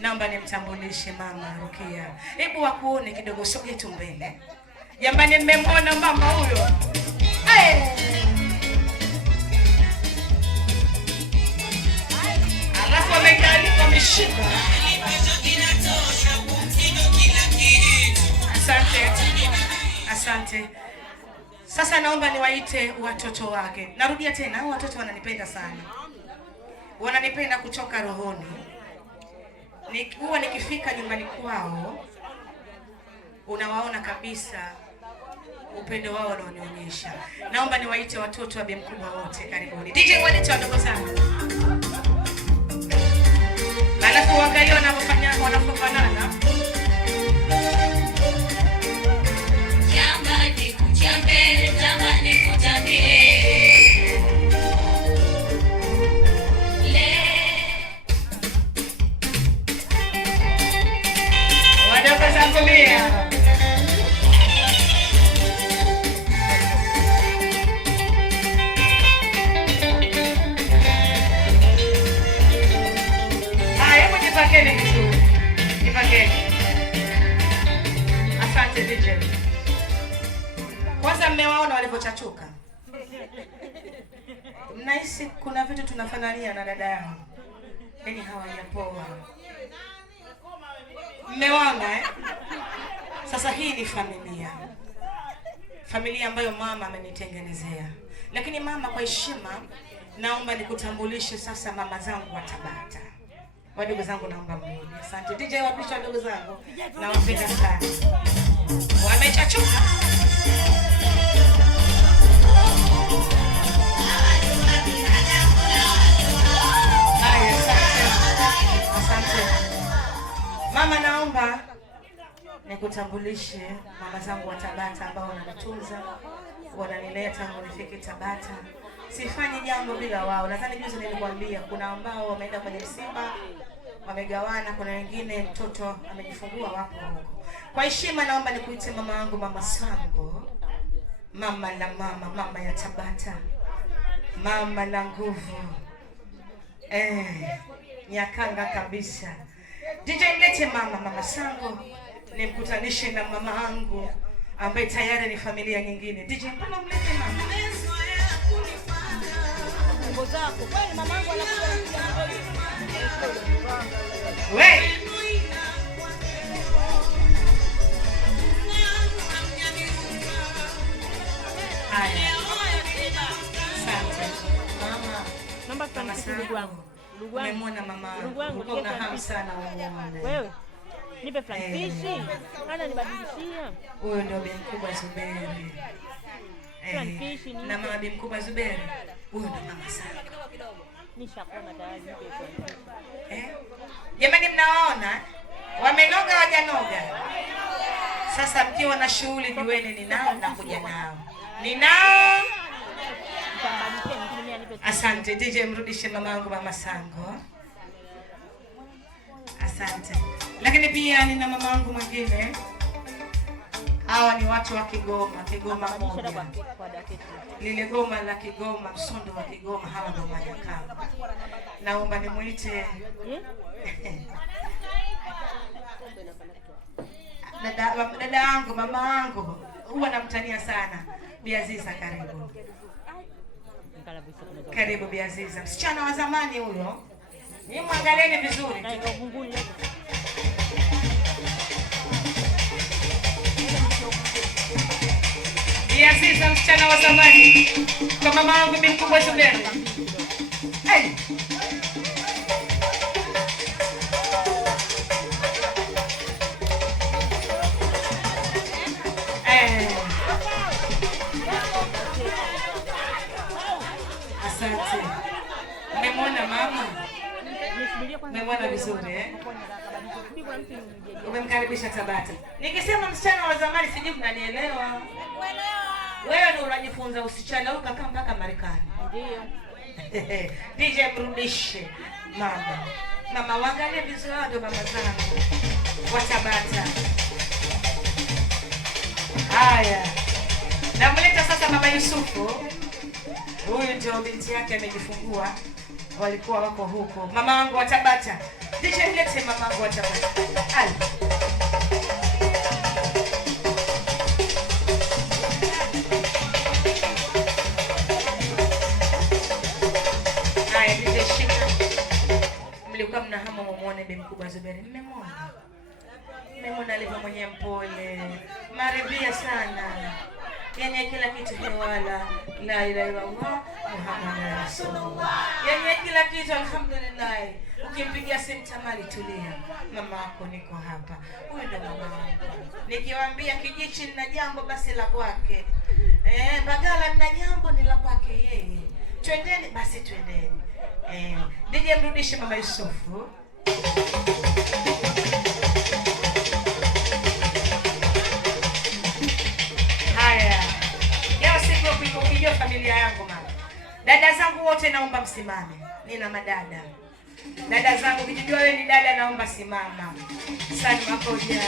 Naomba nimtambulishe Mama Rukia. Hebu wakuone kidogo, sogea tu mbele. Jamani, mmemwona mama huyo? Alafu wameshika. Asante. Asante. Sasa naomba niwaite watoto wake. Narudia tena, hao watoto wananipenda sana. Wananipenda kutoka rohoni. Huwa nikifika nyumbani kwao, unawaona kabisa upendo wao wanaonyesha. Naomba niwaite watoto wa Bimkubwa wote, karibuni. DJ walete wadogo sana. Alafu wangalia wanafanana. Asante DJ. Kwanza mmewaona walivyochachuka? Mnahisi kuna vitu tunafanania na dada yangu. Yaani hawajapoa. Mmewaona eh? Sasa hii ni familia. Familia ambayo mama amenitengenezea. Lakini mama, kwa heshima naomba nikutambulishe sasa mama zangu wa Tabata. Wadogo zangu naomba mmoja. Asante. DJ wapisha wadogo zangu. Nawapenda sana. Wamechachuka. Asante. Mama, naomba nikutambulishe mama zangu wa Tabata ambao wananitunza, wananileta nifike Tabata. Sifanyi jambo bila wao. Nadhani juzi nilikwambia kuna ambao wameenda kwenye msiba, wamegawana, kuna wengine mtoto amejifungua wapo huko. Kwa heshima naomba nikuite mama yangu, Mama Sango. Mama la mama, mama ya Tabata. Mama la nguvu. Nyakanga kabisa. DJ mlete Mama Sango, nimkutanishe na mama yangu ambaye tayari ni familia nyingine. DJ mbona mlete mama? Zako. Kwani mamangu anakuja wewe. Asante. Mama, naomba tutamsikie ndugu wangu. Ndugu wangu. Umemwona mama? Ndugu wangu una hamu sana wewe. Nipe Frankishi. Hana nibadilishia. Huyo ndio Bimkubwa Zuberi. Na mama Bimkubwa Zuberi. Huyo ndo mama sana. Nishakona tayari nipe. Jamani, mnaona? Wamenoga wajanoga. Sasa mkiwa na shughuli jueni ni nao nakuja nao. Ni nao. Asante. DJ mrudishe mamangu Mama Sango. Asante. Lakini pia nina mamangu mwingine. Hawa ni watu wa Kigoma moja. Lile goma la Kigoma, msondo wa Kigoma, hawa ndo Manyakanga. Naomba nimuite dada yangu, mama yangu, huwa namtania sana. Biaziza, karibu. Karibu Biaziza. Msichana wa zamani huyo. Ni mwangalieni vizuri. Biaziza, msichana wa zamani. Kwa mama yangu Bimkubwa Zuberi. Asante. Umemwona mama? Umemwona vizuri eh? Umemkaribisha Tabata. Nikisema msichana wa zamani sijui mnanielewa. Wewe ndio unajifunza usichana huko kama mpaka Marekani. Ndio. DJ mrudishe mama. Mama waangalie vizuri, ndio mama zangu wa Tabata. Haya. Namleta sasa Mama Yusufu. Huyu ndio binti yake amejifungua. walikuwa wako huko. Mama wangu wa Tabata. DJ lete mama wangu wa Tabata. Ai. Haya DJ shika. Mlikuwa mna hamu muone bibi mkubwa Zuberi. Mmemwona? Mmemwona alivyo mwenye mpole. Maribia sana. Yenye kila kitu hewala la ilaha illallah Muhammadur Rasulullah. Yenye kila kitu alhamdulillah. Ukimpigia simu Tamari tulia. Mama yako niko hapa. Huyu ndo mama wangu. Nikiwaambia Kijichi nina jambo basi la kwake. Bagala nina jambo ni la kwake yeye. Twendeni basi twendeni. DJ mrudishe Mama Yusufu. Familia yangu mama. Dada zangu wote naomba msimame. Nina madada. Dada zangu kijijua wewe ni dada naomba simama. Salma koja.